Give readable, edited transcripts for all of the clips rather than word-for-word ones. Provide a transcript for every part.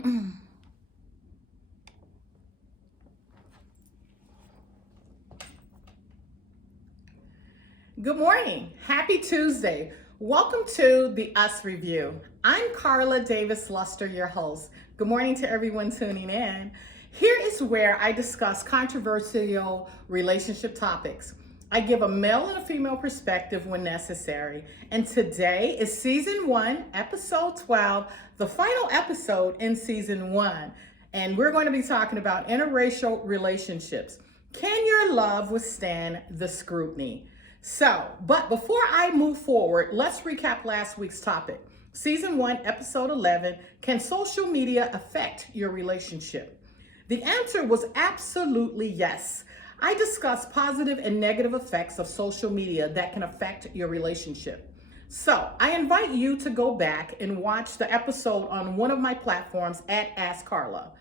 Good morning. Happy Tuesday. Welcome to the Us Review. I'm Carla Davis Luster, your host. Good morning to everyone tuning in. Here is where I discuss controversial relationship topics. I give a male and a female perspective when necessary. And today is season 1, episode 12, the final episode in season 1. And we're going to be talking about interracial relationships. Can your love withstand the scrutiny? But before I move forward, let's recap last week's topic. Season 1, episode 11, can social media affect your relationship? The answer was absolutely yes. I discussed positive and negative effects of social media that can affect your relationship. So I invite you to go back and watch the episode on one of my platforms at Ask Carla.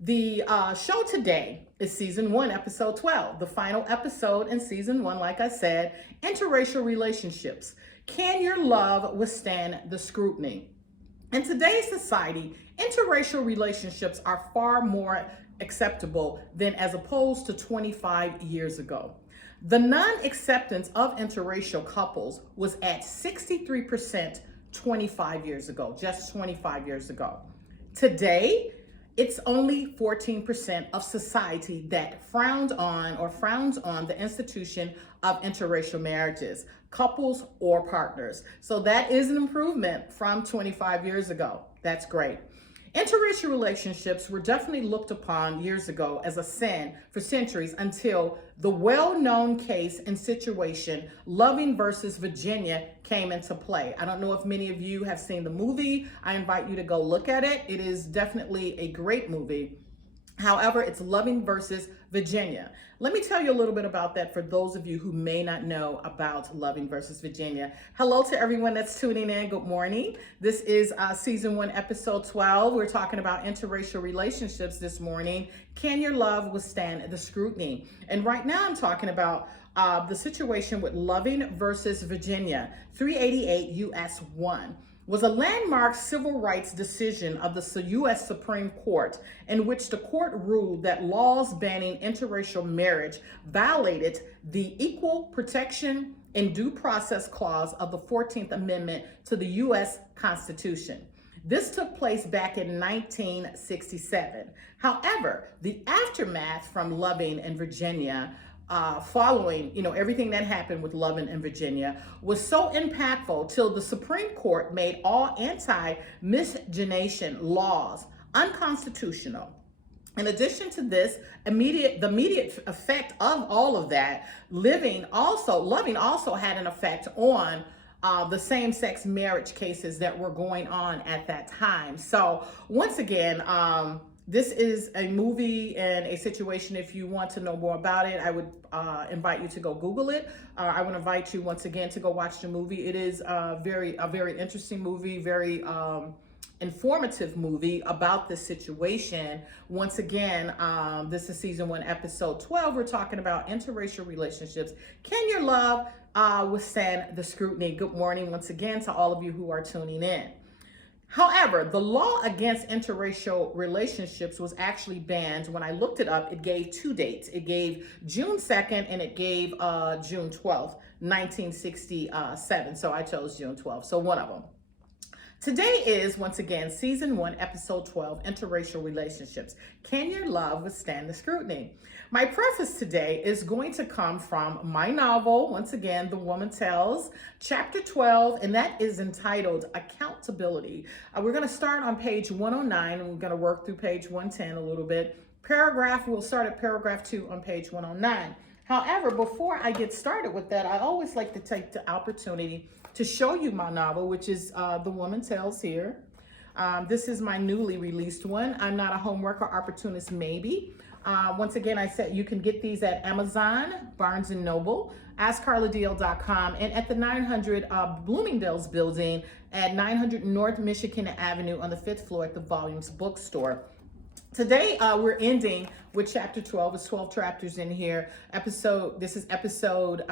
The show today is season 1, episode 12, the final episode in season 1, like I said, interracial relationships. Can your love withstand the scrutiny? In today's society, interracial relationships are far more acceptable than as opposed to 25 years ago. The non-acceptance of interracial couples was at 63% 25 years ago, just 25 years ago. Today, it's only 14% of society that frowns on the institution of interracial marriages, couples or partners. So that is an improvement from 25 years ago. That's great. Interracial relationships were definitely looked upon years ago as a sin for centuries until the well-known case and situation, Loving versus Virginia, came into play. I don't know if many of you have seen the movie. I invite you to go look at it. It is definitely a great movie. However, it's Loving versus Virginia. Let me tell you a little bit about that for those of you who may not know about Loving versus Virginia. Hello to everyone that's tuning in. Good morning. This is season 1, episode 12. We're talking about interracial relationships this morning. Can your love withstand the scrutiny? And right now I'm talking about the situation with Loving versus Virginia, 388 U.S. 1. Was a landmark civil rights decision of the U.S. Supreme Court in which the court ruled that laws banning interracial marriage violated the Equal Protection and Due Process Clause of the 14th Amendment to the U.S. Constitution. This took place back in 1967. However, the aftermath from Loving in Virginia following, everything that happened with Loving in Virginia was so impactful till the Supreme Court made all anti-miscegenation laws unconstitutional. In addition to this, the immediate effect of all of that, Loving also had an effect on the same-sex marriage cases that were going on at that time. So once again, this is a movie and a situation. If you want to know more about it, I would invite you to go Google it. I would invite you once again to go watch the movie. It is a very interesting movie, very informative movie about this situation. Once again, this is season 1, episode 12. We're talking about interracial relationships. Can your love withstand the scrutiny? Good morning once again to all of you who are tuning in. However, the law against interracial relationships was actually banned. When I looked it up, it gave 2 dates. It gave June 2nd and it gave June 12th, 1967. So I chose June 12th, so one of them. Today is, once again, season 1, episode 12, interracial relationships. Can your love withstand the scrutiny? My preface today is going to come from my novel, once again, The Woman Tells, chapter 12, and that is entitled Accountability. We're going to start on page 109, and we're going to work through page 110 a little bit. We'll start at paragraph 2 on page 109. However, before I get started with that, I always like to take the opportunity to show you my novel, which is The Woman Tells here. This is my newly released one. I'm Not a Homewrecker Opportunist Maybe. Once again, I said you can get these at Amazon, Barnes & Noble, AskCarlaDL.com, and at the 900 Bloomingdale's building at 900 North Michigan Avenue on the 5th floor at the Volumes Bookstore. Today, we're ending with chapter 12. It's 12 chapters in here. This is episode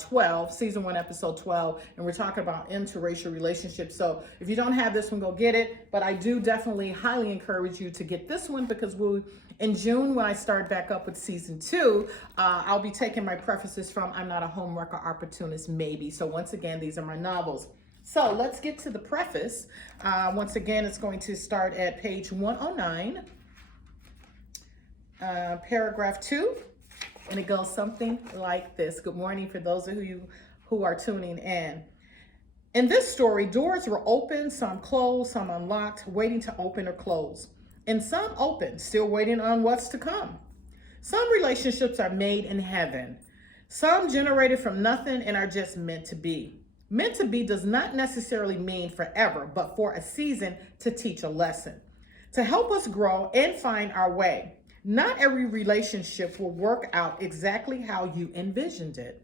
12, season 1, episode 12, and we're talking about interracial relationships. So if you don't have this one, go get it. But I do definitely highly encourage you to get this one, because in June, when I start back up with season 2, I'll be taking my prefaces from I'm Not a Homewrecker Opportunist, Maybe. So once again, these are my novels. So let's get to the preface. Once again, it's going to start at page 109. Paragraph 2, and it goes something like this. Good morning for those of you who are tuning in. In this story, doors were open, some closed, some unlocked, waiting to open or close, and some open, still waiting on what's to come. Some relationships are made in heaven, some generated from nothing and are just meant to be. Meant to be does not necessarily mean forever, but for a season to teach a lesson, to help us grow and find our way. Not every relationship will work out exactly how you envisioned it.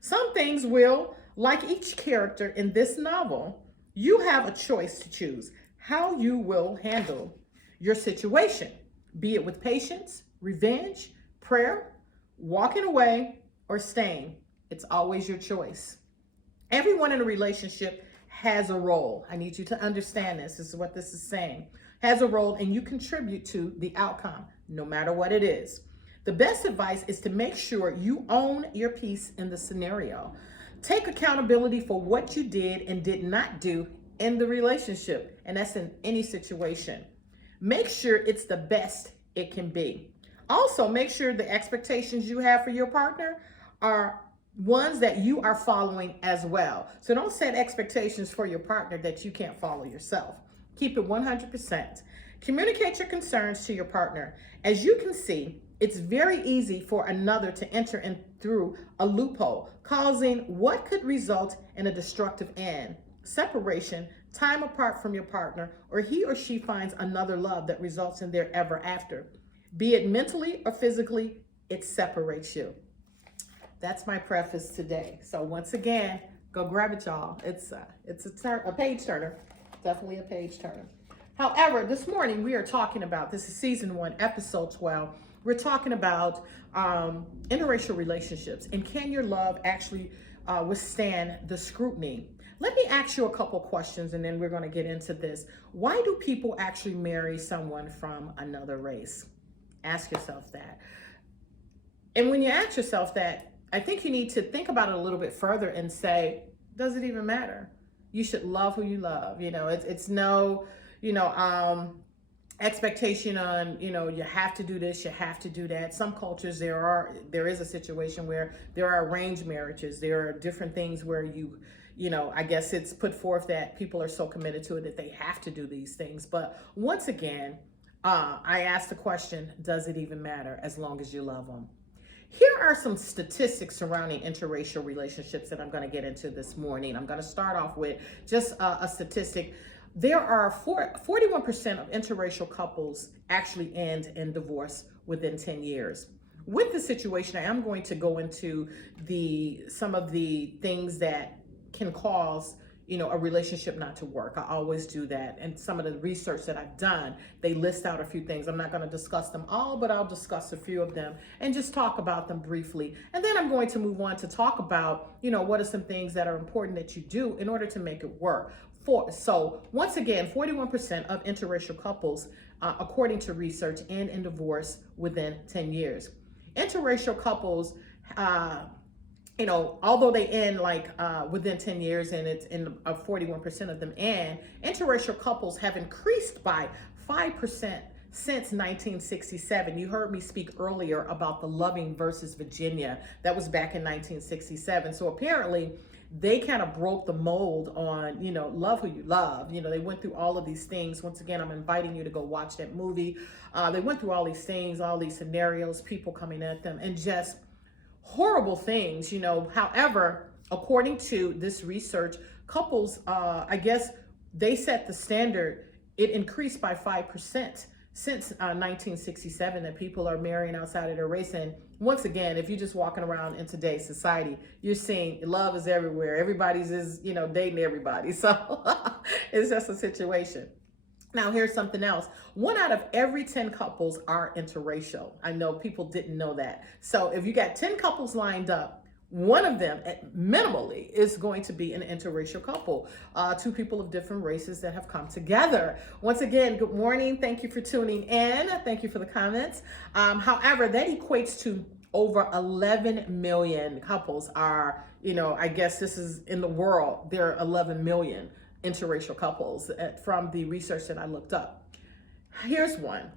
Some things will, like each character in this novel, you have a choice to choose how you will handle your situation, be it with patience, revenge, prayer, walking away, or staying. It's always your choice. Everyone in a relationship has a role. I need you to understand this. This is what this is saying. Has a role, and you contribute to the outcome, no matter what it is. The best advice is to make sure you own your piece in the scenario. Take accountability for what you did and did not do in the relationship, and that's in any situation. Make sure it's the best it can be. Also, make sure the expectations you have for your partner are ones that you are following as well. So don't set expectations for your partner that you can't follow yourself. Keep it 100%. Communicate your concerns to your partner. As you can see, it's very easy for another to enter in through a loophole, causing what could result in a destructive end, separation, time apart from your partner, or he or she finds another love that results in their ever after. Be it mentally or physically, it separates you. That's my preface today. So once again, go grab it, y'all. It's a page turner. Definitely a page turner. However, this morning we are talking about, this is season 1, episode 12. We're talking about interracial relationships, and can your love actually withstand the scrutiny? Let me ask you a couple questions, and then we're going to get into this. Why do people actually marry someone from another race? Ask yourself that. And when you ask yourself that, I think you need to think about it a little bit further and say, does it even matter? You should love who you love. It's no, expectation on, you have to do this, you have to do that. Some cultures, there is a situation where there are arranged marriages. There are different things where I guess it's put forth that people are so committed to it that they have to do these things. But once again, I asked the question, does it even matter as long as you love them? Here are some statistics surrounding interracial relationships that I'm going to get into this morning. I'm going to start off with just a statistic. There are 41% of interracial couples actually end in divorce within 10 years. With the situation, I am going to go into some of the things that can cause a relationship not to work. I always do that. And some of the research that I've done, they list out a few things. I'm not going to discuss them all, but I'll discuss a few of them and just talk about them briefly. And then I'm going to move on to talk about, what are some things that are important that you do in order to make it work. So once again, 41% of interracial couples, according to research, end in divorce within 10 years. Interracial couples, although they end within 10 years, and it's in 41% of them end, interracial couples have increased by 5% since 1967. You heard me speak earlier about the Loving versus Virginia. That was back in 1967. So apparently they kind of broke the mold on, love who you love. They went through all of these things. Once again, I'm inviting you to go watch that movie. They went through all these things, all these scenarios, people coming at them, and just horrible things, However, according to this research, couples, I guess they set the standard. It increased by 5% since 1967 that people are marrying outside of their race. And once again, if you're just walking around in today's society, you're seeing love is everywhere. Everybody's dating everybody. So it's just a situation. Now, here's something else. 1 out of every 10 couples are interracial. I know people didn't know that. So if you got 10 couples lined up, one of them, minimally, is going to be an interracial couple, two people of different races that have come together. Once again, good morning. Thank you for tuning in. Thank you for the comments. However, that equates to over 11 million couples are, I guess this is in the world, there are 11 million interracial couples from the research that I looked up. Here's one.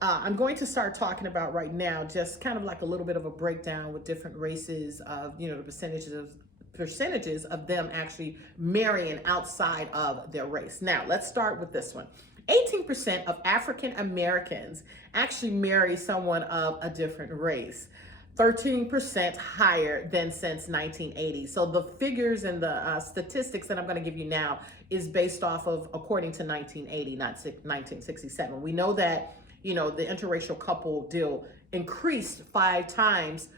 I'm going to start talking about right now, just kind of like a little bit of a breakdown with different races of, the percentages of them actually marrying outside of their race. Now, let's start with this one. 18% of African Americans actually marry someone of a different race. 13% higher than since 1980. So the figures and the statistics that I'm going to give you now is based off of according to 1980, not 1967. We know that, the interracial couple deal increased 5 times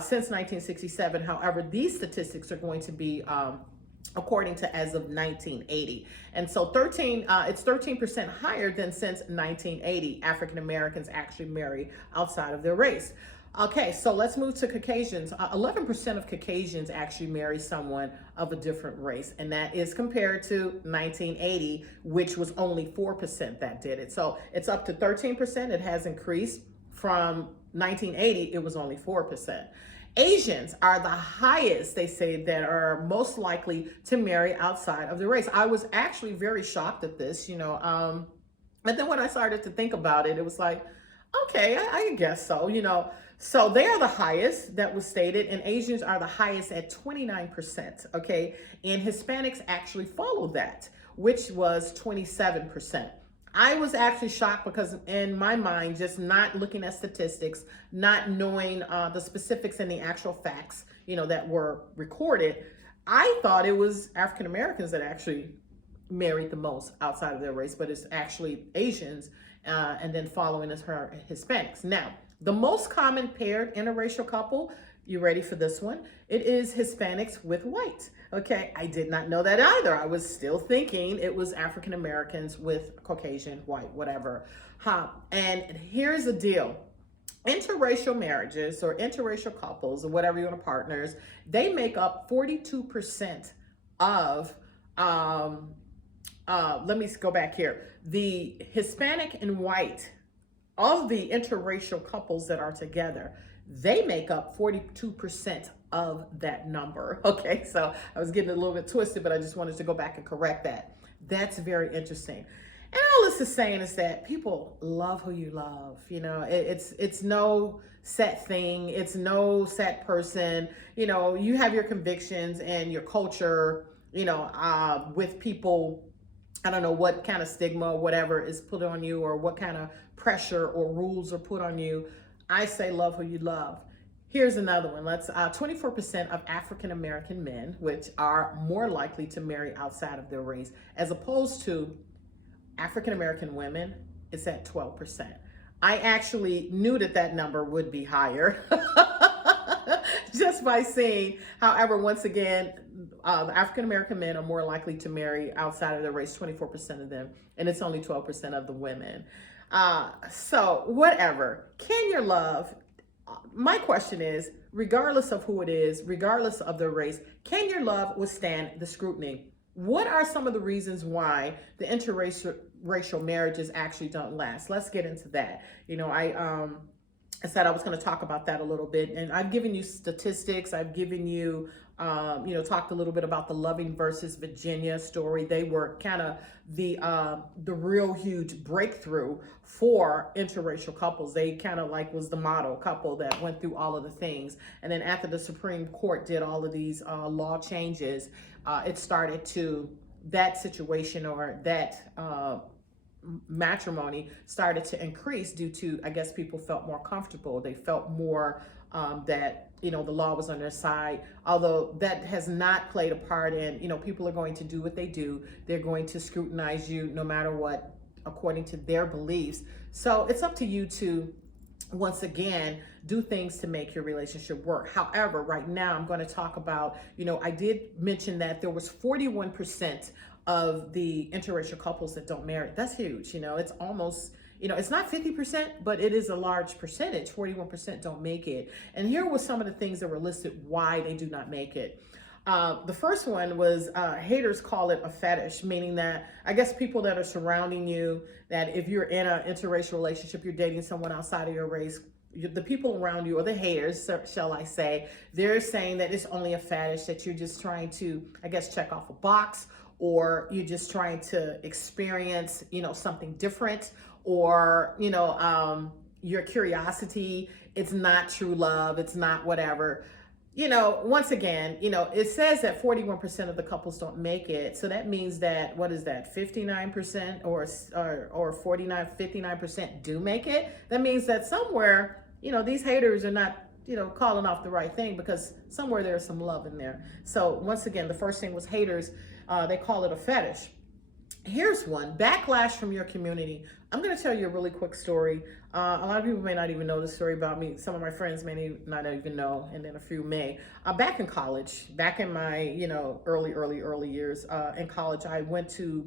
since 1967. However, these statistics are going to be according to as of 1980. And so it's 13% higher than since 1980. African Americans actually marry outside of their race. Okay, so let's move to Caucasians. 11% of Caucasians actually marry someone of a different race, and that is compared to 1980, which was only 4% that did it. So it's up to 13%. It has increased from 1980. It was only 4%. Asians are the highest, they say, that are most likely to marry outside of the race. I was actually very shocked at this, but then when I started to think about it, it was like, okay, I guess so, So they are the highest that was stated, and Asians are the highest at 29%, okay? And Hispanics actually follow that, which was 27%. I was actually shocked because in my mind, just not looking at statistics, not knowing the specifics and the actual facts, that were recorded, I thought it was African Americans that actually married the most outside of their race, but it's actually Asians, and then following is her Hispanics. Now, the most common paired interracial couple, you ready for this one? It is Hispanics with white. Okay, I did not know that either. I was still thinking it was African Americans with Caucasian, white, whatever. And here's the deal. Interracial marriages or interracial couples or whatever you want to partners, they make up 42% of, let me go back here. The Hispanic and white of the interracial couples that are together, they make up 42% of that number. Okay, so I was getting a little bit twisted, but I just wanted to go back and correct that. That's very interesting. And all this is saying is that people love who you love. It's no set thing. It's no set person. You have your convictions and your culture, with people. I don't know what kind of stigma or whatever is put on you or what kind of pressure or rules are put on you. I say love who you love. Here's another one. 24% of African American men, which are more likely to marry outside of their race, as opposed to African American women, it's at 12%. I actually knew that number would be higher just by seeing. However, once again, the African American men are more likely to marry outside of their race, 24% of them, and it's only 12% of the women. So whatever, can your love, my question is, regardless of who it is, regardless of their race, can your love withstand the scrutiny? What are some of the reasons why the interracial marriages actually don't last? Let's get into that. I said I was going to talk about that a little bit, and I've given you statistics. I've given you, talked a little bit about the Loving versus Virginia story. They were kind of the real huge breakthrough for interracial couples. They kind of was the model couple that went through all of the things. And then after the Supreme Court did all of these law changes, it started to, that situation or that matrimony started to increase due to, I guess, people felt more comfortable. They felt more that, the law was on their side, although that has not played a part in, people are going to do what they do. They're going to scrutinize you no matter what, according to their beliefs. So it's up to you to, once again, do things to make your relationship work. However, right now I'm going to talk about, I did mention that there was 41% of the interracial couples that don't marry. That's huge. It's almost, it's not 50%, but it is a large percentage. 41% don't make it. And here were some of the things that were listed why they do not make it. The first one was haters call it a fetish, meaning that I guess people that are surrounding you, that if you're in an interracial relationship, you're dating someone outside of your race, the people around you, or the haters, shall I say, they're saying that it's only a fetish, that you're just trying to, I guess, check off a box, or you're just trying to experience, something different, or, your curiosity. It's not true love. It's not whatever. Once again, it says that 41% of the couples don't make it. So that means that, what is that, 59% or 49, 59% do make it. That means that somewhere, these haters are not, calling off the right thing, because somewhere there's some love in there. So once again, the first thing was haters. They call it a fetish. Here's one: backlash from your community. I'm going to tell you a really quick story. A lot of people may not even know this story about me. Some of my friends may not even know, and then a few may. Back in college, back in my early years in college, I went to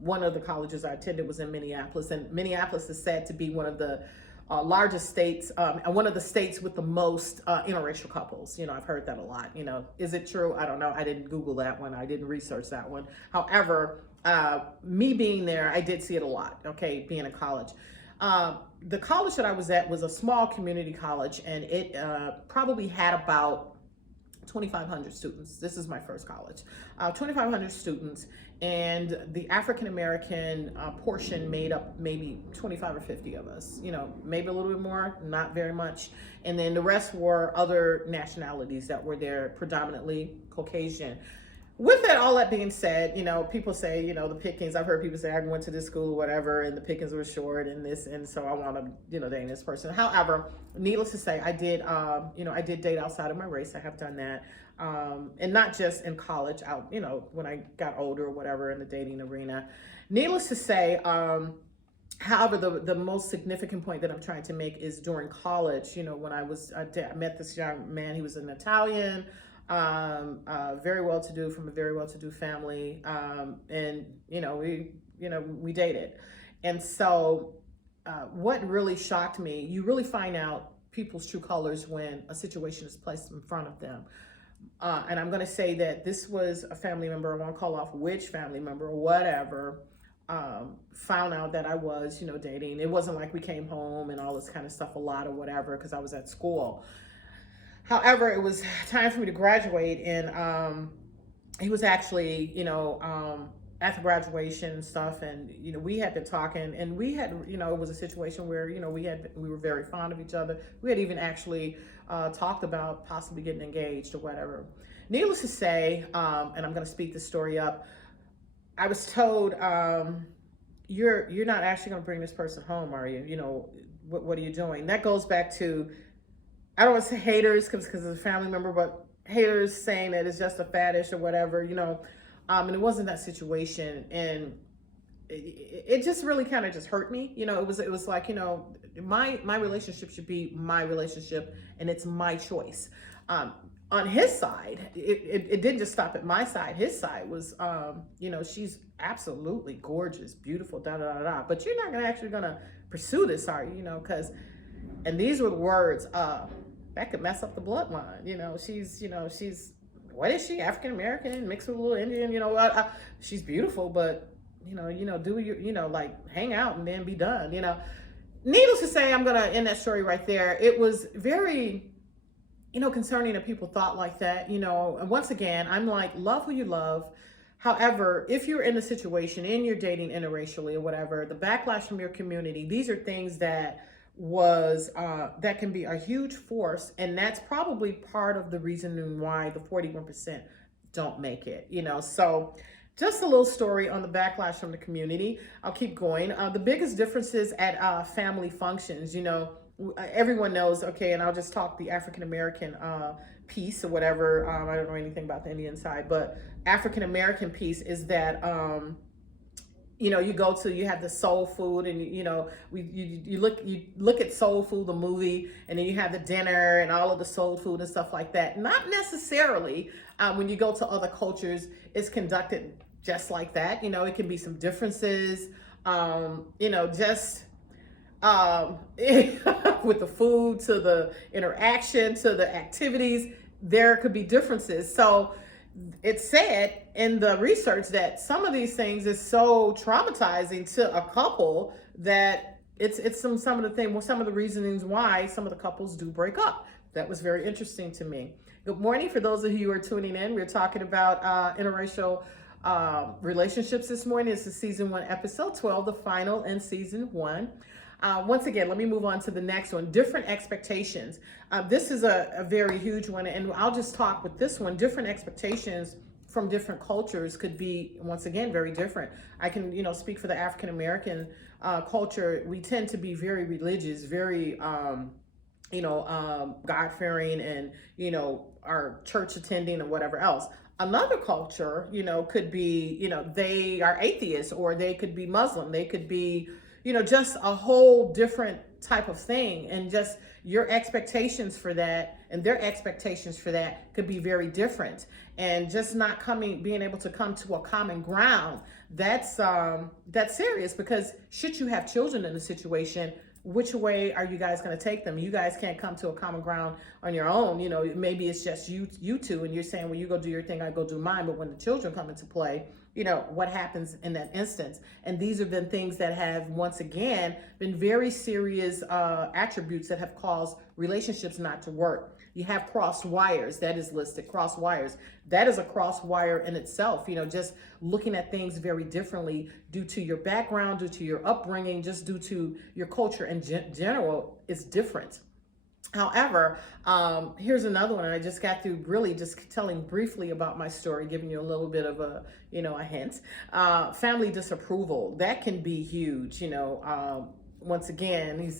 one of the colleges I attended was in Minneapolis, and Minneapolis is said to be one of the largest states, and one of the states with the most interracial couples. I've heard that a lot. Is it true? I don't know. I didn't Google that one. I didn't research that one. However, me being there, I did see it a lot. Okay, being in college. The college that I was at was a small community college, and it probably had about 2,500 students. This is my first college. 2,500 students, and the African American portion made up maybe 25 or 50 of us. Maybe a little bit more, not very much. And then the rest were other nationalities that were there, predominantly Caucasian. With that, all that being said, people say, the pickings. I've heard people say, I went to this school or whatever, and the pickings were short, and this, and so I want to, date this person. However, needless to say, I did, I did date outside of my race. I have done that, and not just in college. Out, when I got older or whatever in the dating arena. Needless to say, however, the most significant point that I'm trying to make is during college. When I met this young man. He was an Italian. Very well-to-do, from a very well-to-do family, and we dated. And so what really shocked me, you really find out people's true colors when a situation is placed in front of them. And I'm going to say that this was a family member. I won't call off which family member or whatever. Found out that I was dating. It wasn't like we came home and all this kind of stuff a lot or whatever, because I was at school. However, it was time for me to graduate, and he was actually, at the graduation and stuff, and we had been talking, and we had, it was a situation where we were very fond of each other. We had even actually talked about possibly getting engaged or whatever. Needless to say, and I'm going to speed this story up, I was told, you're not actually going to bring this person home, are you? What are you doing? That goes back to, I don't want to say haters because it's a family member, but haters saying that it's just a fetish or whatever, and it wasn't that situation. And it just really kind of just hurt me. It was like, my relationship should be my relationship, and it's my choice. On his side, it didn't just stop at my side. His side was, she's absolutely gorgeous, beautiful, da da da da. But you're not actually gonna pursue this, are you? Because, and these were the words. That could mess up the bloodline. She's what is she? African American mixed with a little Indian. She's beautiful, but do you like hang out and then be done. Needless to say, I'm gonna end that story right there. It was very, concerning that people thought like that. And once again, I'm like, love who you love. However, if you're in a situation and you're dating interracially or whatever, the backlash from your community, these are things that that can be a huge force, and that's probably part of the reason why the 41% don't make it. So just a little story on the backlash from the community. I'll keep going. The biggest differences at family functions, everyone knows, okay, and I'll just talk the African American piece or whatever. I don't know anything about the Indian side, but African American piece is that you have the soul food, and you look at Soul Food, the movie, and then you have the dinner and all of the soul food and stuff like that. Not necessarily when you go to other cultures, it's conducted just like that. It can be some differences, just with the food to the interaction to the activities, there could be differences. So it's said in the research that some of these things is so traumatizing to a couple that it's some of the things, well, some of the reasonings why some of the couples do break up. That was very interesting to me. Good morning. For those of you who are tuning in, we're talking about interracial relationships this morning. This is season 1, episode 12, the final in season 1. Once again, let me move on to the next one. Different expectations. This is a very huge one, and I'll just talk with this one. Different expectations from different cultures could be, once again, very different. I can, speak for the African American culture. We tend to be very religious, very, God-fearing, and, our church attending and whatever else. Another culture, could be, they are atheists, or they could be Muslim. They could be, just a whole different type of thing. And just your expectations for that and their expectations for that could be very different. And just not being able to come to a common ground, that's serious, because should you have children in the situation, which way are you guys going to take them? You guys can't come to a common ground on your own. Maybe it's just you two, and you're saying, well, you go do your thing, I go do mine. But when the children come into play, what happens in that instance? And these have been things that have, once again, been very serious attributes that have caused relationships not to work. You have crossed wires, that is listed. Crossed wires, that is a crossed wire in itself. Just looking at things very differently due to your background, due to your upbringing, just due to your culture in general, is different. However, here's another one. I just got through really just telling briefly about my story, giving you a little bit of a hint. Family disapproval, that can be huge. Once again,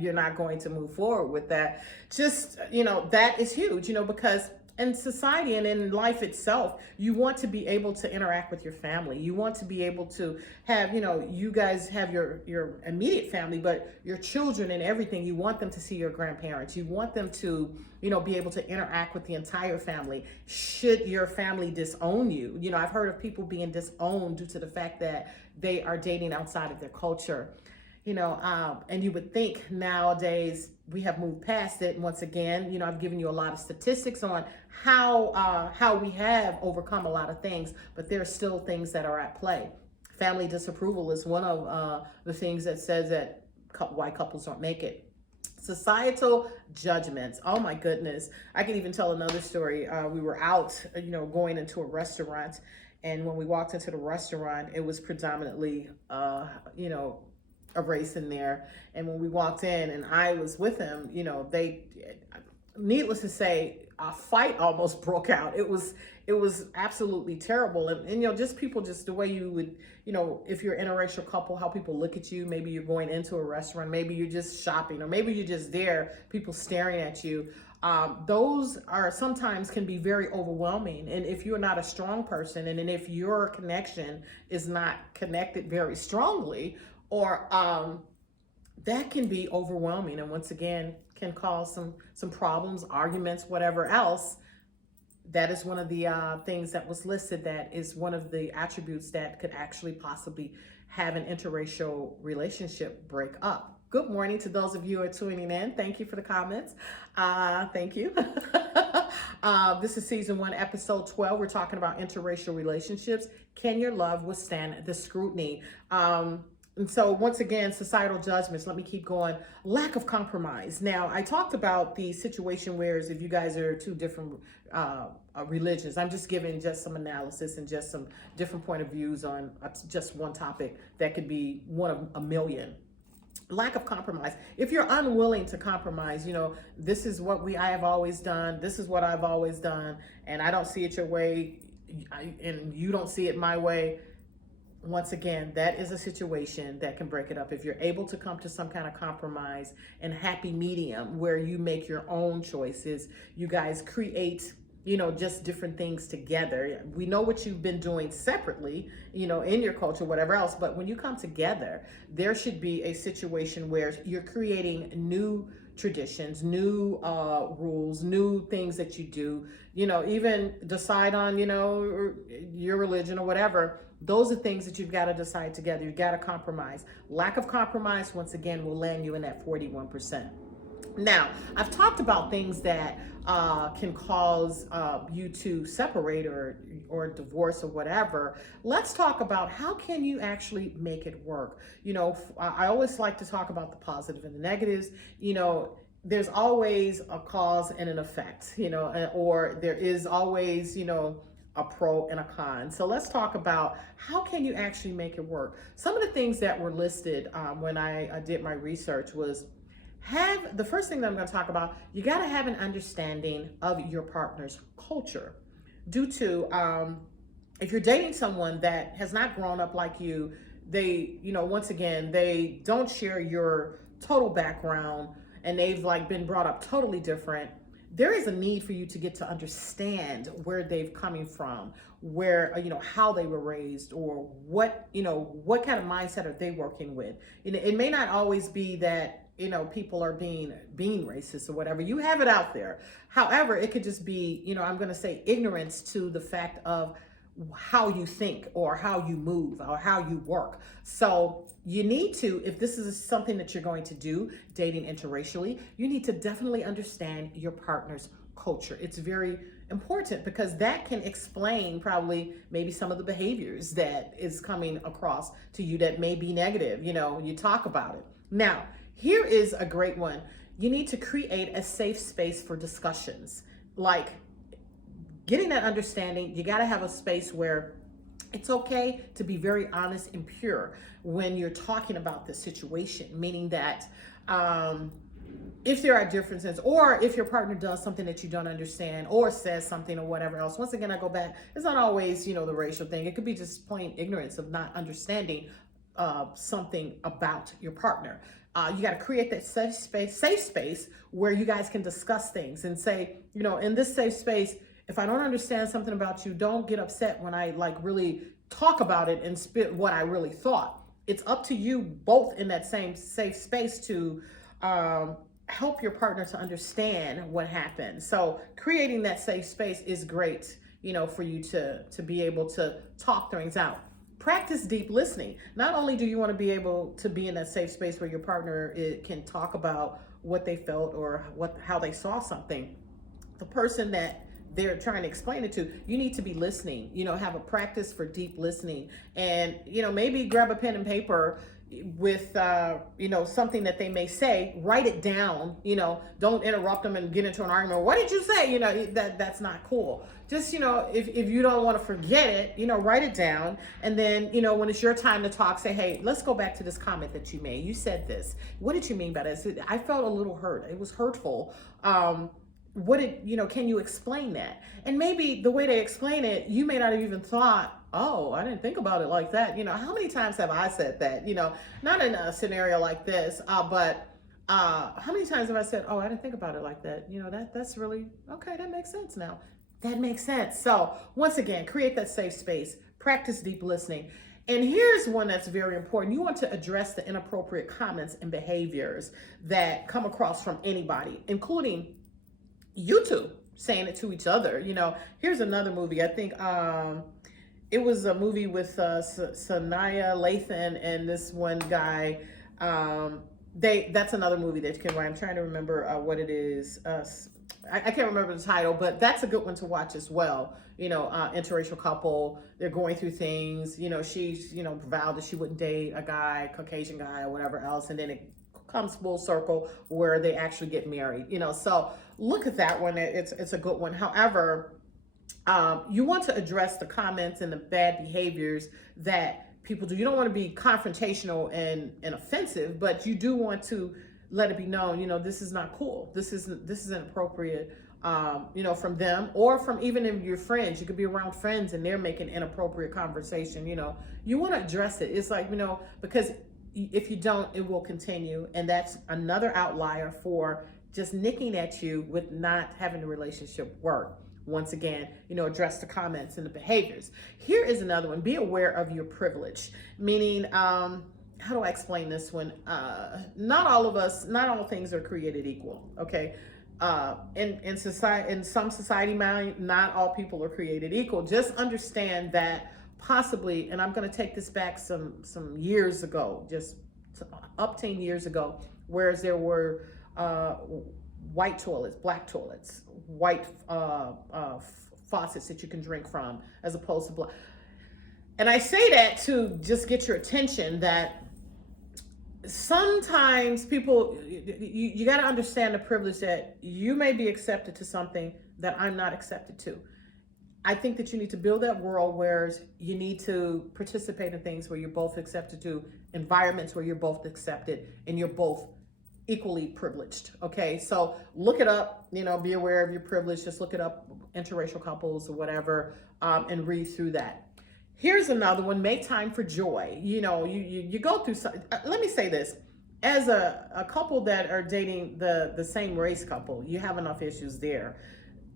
you're not going to move forward with that. Just, that is huge, because in society and in life itself, you want to be able to interact with your family. You want to be able to have, you guys have your immediate family, but your children and everything, you want them to see your grandparents. You want them to, be able to interact with the entire family. Should your family disown you? I've heard of people being disowned due to the fact that they are dating outside of their culture. And you would think nowadays we have moved past it. And once again, I've given you a lot of statistics on how we have overcome a lot of things, but there are still things that are at play. Family disapproval is one of the things that says that why couples don't make it. Societal judgments. Oh my goodness. I can even tell another story. We were out, going into a restaurant, and when we walked into the restaurant, it was predominantly, a race in there. And when we walked in and I was with him, needless to say, a fight almost broke out. It was absolutely terrible. And just people, just the way you would, if you're an interracial couple, how people look at you. Maybe you're going into a restaurant, maybe you're just shopping, or maybe you're just there, people staring at you. Those are sometimes can be very overwhelming. And if you're not a strong person, and if your connection is not connected very strongly, or that can be overwhelming, and once again can cause some problems, arguments, whatever else. That is one of the things that was listed, that is one of the attributes that could actually possibly have an interracial relationship break up. Good morning to those of you who are tuning in. Thank you for the comments. Thank you. This is season 1, episode 12. We're talking about interracial relationships. Can your love withstand the scrutiny? And so once again, societal judgments, let me keep going. Lack of compromise. Now, I talked about the situation where if you guys are two different religions, I'm just giving just some analysis and just some different point of views on just one topic that could be one of a million. Lack of compromise. If you're unwilling to compromise, this is what I have always done. This is what I've always done. And I don't see it your way, and you don't see it my way. Once again, that is a situation that can break it up. If you're able to come to some kind of compromise and happy medium where you make your own choices, you guys create, just different things together. We know what you've been doing separately, in your culture, whatever else, but when you come together, there should be a situation where you're creating new traditions, new rules, new things that you do, even decide on, your religion or whatever. Those are things that you've got to decide together. You've got to compromise. Lack of compromise, once again, will land you in that 41%. Now, I've talked about things that can cause you to separate or divorce or whatever. Let's talk about how can you actually make it work. I always like to talk about the positive and the negatives. There's always a cause and an effect, or there is always, a pro and a con. So let's talk about how can you actually make it work. Some of the things that were listed when I did my research was the first thing that I'm going to talk about, you got to have an understanding of your partner's culture. Due to if you're dating someone that has not grown up like you, they, once again, they don't share your total background and they've been brought up totally different. There is a need for you to get to understand where they've coming from, where, how they were raised, or what kind of mindset are they working with. It may not always be that, people are being racist or whatever. You have it out there. However, it could just be, I'm going to say ignorance to the fact of how you think or how you move or how you work. So you need to, if this is something that you're going to do, dating interracially, you need to definitely understand your partner's culture. It's very important because that can explain probably maybe some of the behaviors that is coming across to you that may be negative. You talk about it. Now, here is a great one. You need to create a safe space for discussions. Like getting that understanding, you got to have a space where it's okay to be very honest and pure when you're talking about the situation, meaning that if there are differences or if your partner does something that you don't understand or says something or whatever else, once again, I go back, it's not always, the racial thing. It could be just plain ignorance of not understanding something about your partner. You got to create that safe space where you guys can discuss things and say, in this safe space, if I don't understand something about you, don't get upset when I really talk about it and spit what I really thought. It's up to you both in that same safe space to help your partner to understand what happened. So creating that safe space is great, for you to be able to talk things out. Practice deep listening. Not only do you want to be able to be in that safe space where your partner can talk about what they felt or how they saw something, the person that they're trying to explain it to, you need to be listening, have a practice for deep listening and, maybe grab a pen and paper with, something that they may say, write it down, don't interrupt them and get into an argument. What did you say? That's not cool. Just, if you don't want to forget it, write it down. And then, when it's your time to talk, say, hey, let's go back to this comment that you made. You said this. What did you mean by this? I felt a little hurt. It was hurtful. Can you explain that? And maybe the way they explain it, you may not have even thought, oh, I didn't think about it like that. How many times have I said that? Not in a scenario like this, but how many times have I said, oh, I didn't think about it like that? That's really, okay, that makes sense now. That makes sense. So once again, create that safe space, practice deep listening. And here's one that's very important. You want to address the inappropriate comments and behaviors that come across from anybody, including you two saying it to each other. Here's another movie. I think it was a movie with Sanaya Lathan and this one guy. That's another movie that you can watch. I'm trying to remember what it is. I can't remember the title, but that's a good one to watch as well. Interracial couple, they're going through things. She's, vowed that she wouldn't date a guy, Caucasian guy or whatever else. And then it comes full circle where they actually get married. So look at that one. It's a good one. However, you want to address the comments and the bad behaviors that people do. You don't want to be confrontational and offensive, but you do want to let it be known, this is not cool. This isn't appropriate, from them or from even in your friends. You could be around friends and they're making inappropriate conversation. You want to address it. It's because if you don't, it will continue. And that's another outlier for just nicking at you with not having the relationship work. Once again, address the comments and the behaviors. Here is another one. Be aware of your privilege, meaning, how do I explain this one? Not all of us, not all things are created equal. Okay. In society, in some society mind, not all people are created equal. Just understand that possibly, and I'm going to take this back some years ago, just up 10 years ago, whereas there were white toilets, black toilets, white faucets that you can drink from, as opposed to black. And I say that to just get your attention that sometimes people, you got to understand the privilege that you may be accepted to something that I'm not accepted to. I think that you need to build that world where you need to participate in things where you're both accepted to, environments where you're both accepted and you're both equally privileged. Okay, so look it up, be aware of your privilege. Just look it up, interracial couples or whatever, and read through that. Here's another one: make time for joy. You go through some, let me say this: as a couple that are dating the same race couple, you have enough issues there,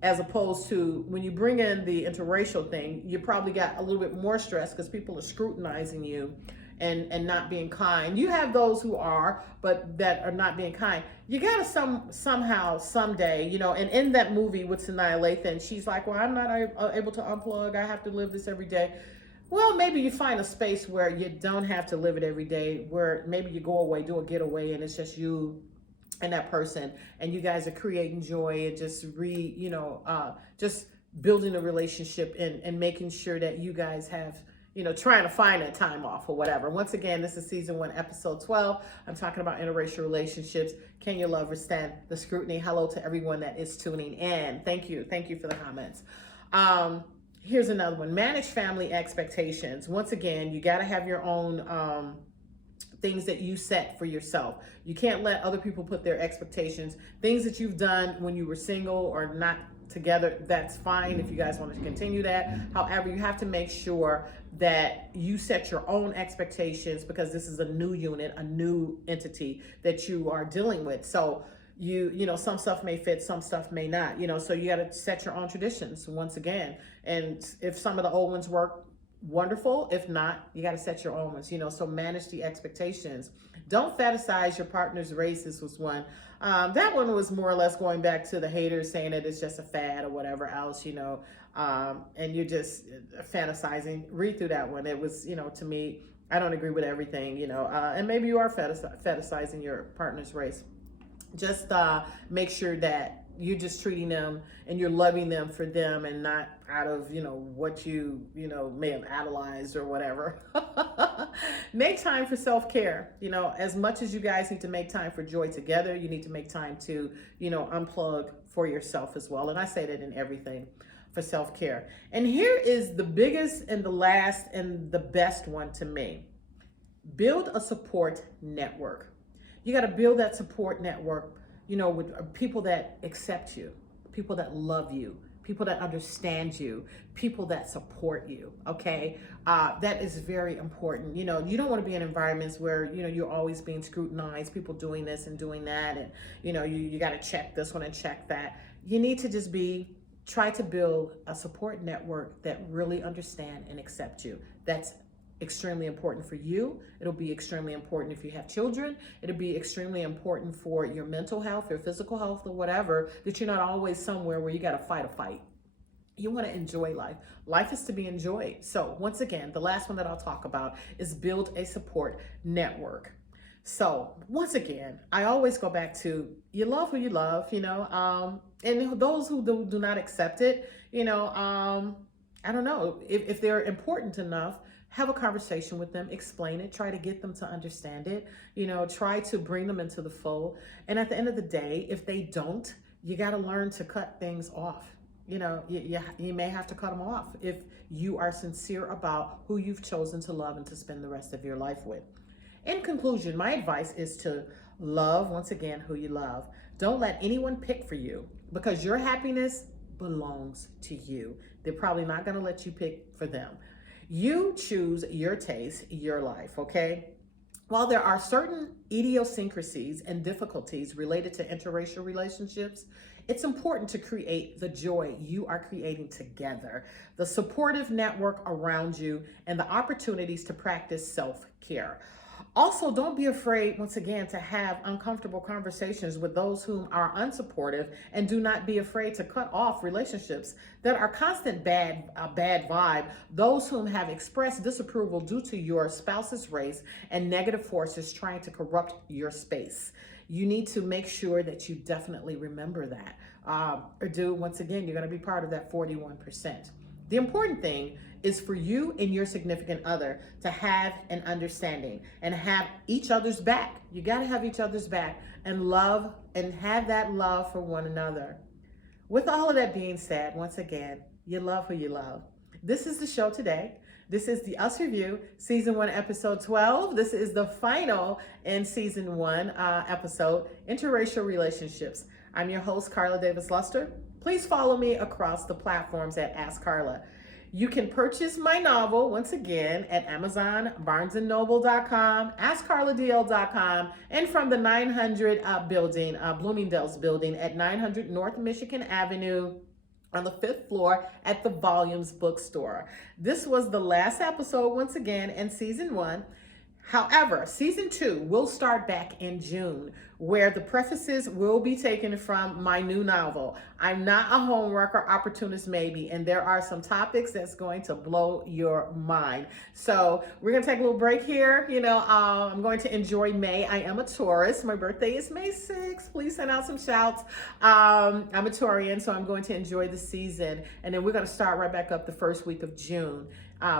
as opposed to when you bring in the interracial thing, you probably got a little bit more stress because people are scrutinizing you and not being kind. You have those who are, but that are not being kind. You gotta somehow, someday, and in that movie with Sanaa Lathan, she's like, well, I'm not able to unplug. I have to live this every day. Well, maybe you find a space where you don't have to live it every day, where maybe you go away, do a getaway, and it's just you and that person, and you guys are creating joy and just building a relationship and making sure that you guys have, trying to find that time off or whatever. Once again, this is season 1, episode 12. I'm talking about interracial relationships. Can your love withstand the scrutiny? Hello to everyone that is tuning in. Thank you for the comments. Here's another one: manage family expectations. Once again, you got to have your own things that you set for yourself. You can't let other people put their expectations. Things that you've done when you were single or not together, that's fine if you guys want to continue that. However, you have to make sure that you set your own expectations, because this is a new unit, a new entity that you are dealing with. So some stuff may fit, some stuff may not, so you got to set your own traditions once again. And if some of the old ones work, wonderful. If not, you got to set your own ones, so manage the expectations. Don't fetishize your partner's race. This was one. That one was more or less going back to the haters saying that it's just a fad or whatever else, and you're just fantasizing. Read through that one. It was, to me, I don't agree with everything, and maybe you are fetishizing your partner's race. Just make sure that you're just treating them and you're loving them for them and not out of, what you may have idolized or whatever. Make time for self-care. As much as you guys need to make time for joy together, you need to make time to, unplug for yourself as well. And I say that in everything, for self-care. And here is the biggest and the last and the best one to me: build a support network. You got to build that support network, with people that accept you, people that love you, people that understand you, people that support you. Okay. That is very important. You don't want to be in environments where, you're always being scrutinized, people doing this and doing that. And, you got to check this one and check that. You need to just try to build a support network that really understand and accept you. That's extremely important for you. It'll be extremely important if you have children. It'll be extremely important for your mental health, your physical health, or whatever, that you're not always somewhere where you got to fight a fight. You want to enjoy life. Life is to be enjoyed. So once again, the last one that I'll talk about is build a support network. So once again, I always go back to, you love who you love, and those who do not accept it, I don't know if they're important enough. Have a conversation with them, explain it, try to get them to understand it, try to bring them into the fold. And at the end of the day, if they don't, you got to learn to cut things off. You may have to cut them off if you are sincere about who you've chosen to love and to spend the rest of your life with. In conclusion, my advice is to love, once again, who you love. Don't let anyone pick for you, because your happiness belongs to you. They're probably not going to let you pick for them. You choose your taste, your life, okay? While there are certain idiosyncrasies and difficulties related to interracial relationships, it's important to create the joy you are creating together, the supportive network around you, and the opportunities to practice self-care. Also, don't be afraid, once again, to have uncomfortable conversations with those whom are unsupportive, and do not be afraid to cut off relationships that are constant bad vibe, those whom have expressed disapproval due to your spouse's race and negative forces trying to corrupt your space. You need to make sure that you definitely remember that. Once again, you're going to be part of that 41%. The important thing is for you and your significant other to have an understanding and have each other's back. You got to have each other's back and love and have that love for one another. With all of that being said, once again, you love who you love. This is the show today. This is the Us Review, Season 1, Episode 12. This is the final in Season 1 episode, Interracial Relationships. I'm your host, Carla Davis Luster. Please follow me across the platforms at Ask Carla. You can purchase my novel, once again, at Amazon, BarnesandNoble.com, AskCarlaDL.com, and from the 900 building, Bloomingdale's building at 900 North Michigan Avenue on the 5th floor at the Volumes Bookstore. This was the last episode, once again, in Season 1. However, Season 2 will start back in June, where the prefaces will be taken from my new novel. I'm not a homewrecker, opportunist maybe, and there are some topics that's going to blow your mind. So we're going to take a little break here. I'm going to enjoy May. I am a Taurus. My birthday is May 6th. Please send out some shouts. I'm a Taurian, so I'm going to enjoy the season. And then we're going to start right back up the first week of June.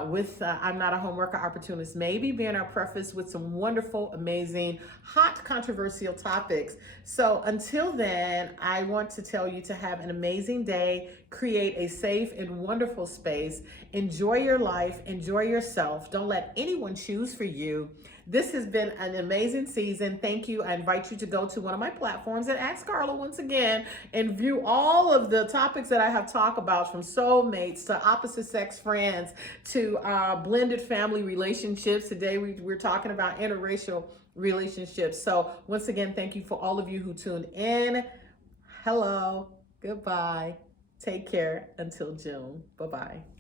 With I'm Not a Homeworker, Opportunist Maybe being our preface with some wonderful, amazing, hot, controversial topics. So until then, I want to tell you to have an amazing day, create a safe and wonderful space, enjoy your life, enjoy yourself. Don't let anyone choose for you. This has been an amazing season. Thank you. I invite you to go to one of my platforms at Ask Carla once again and view all of the topics that I have talked about, from soulmates to opposite sex friends to blended family relationships. Today we're talking about interracial relationships. So once again, thank you for all of you who tuned in. Hello, goodbye, take care until June. Bye-bye.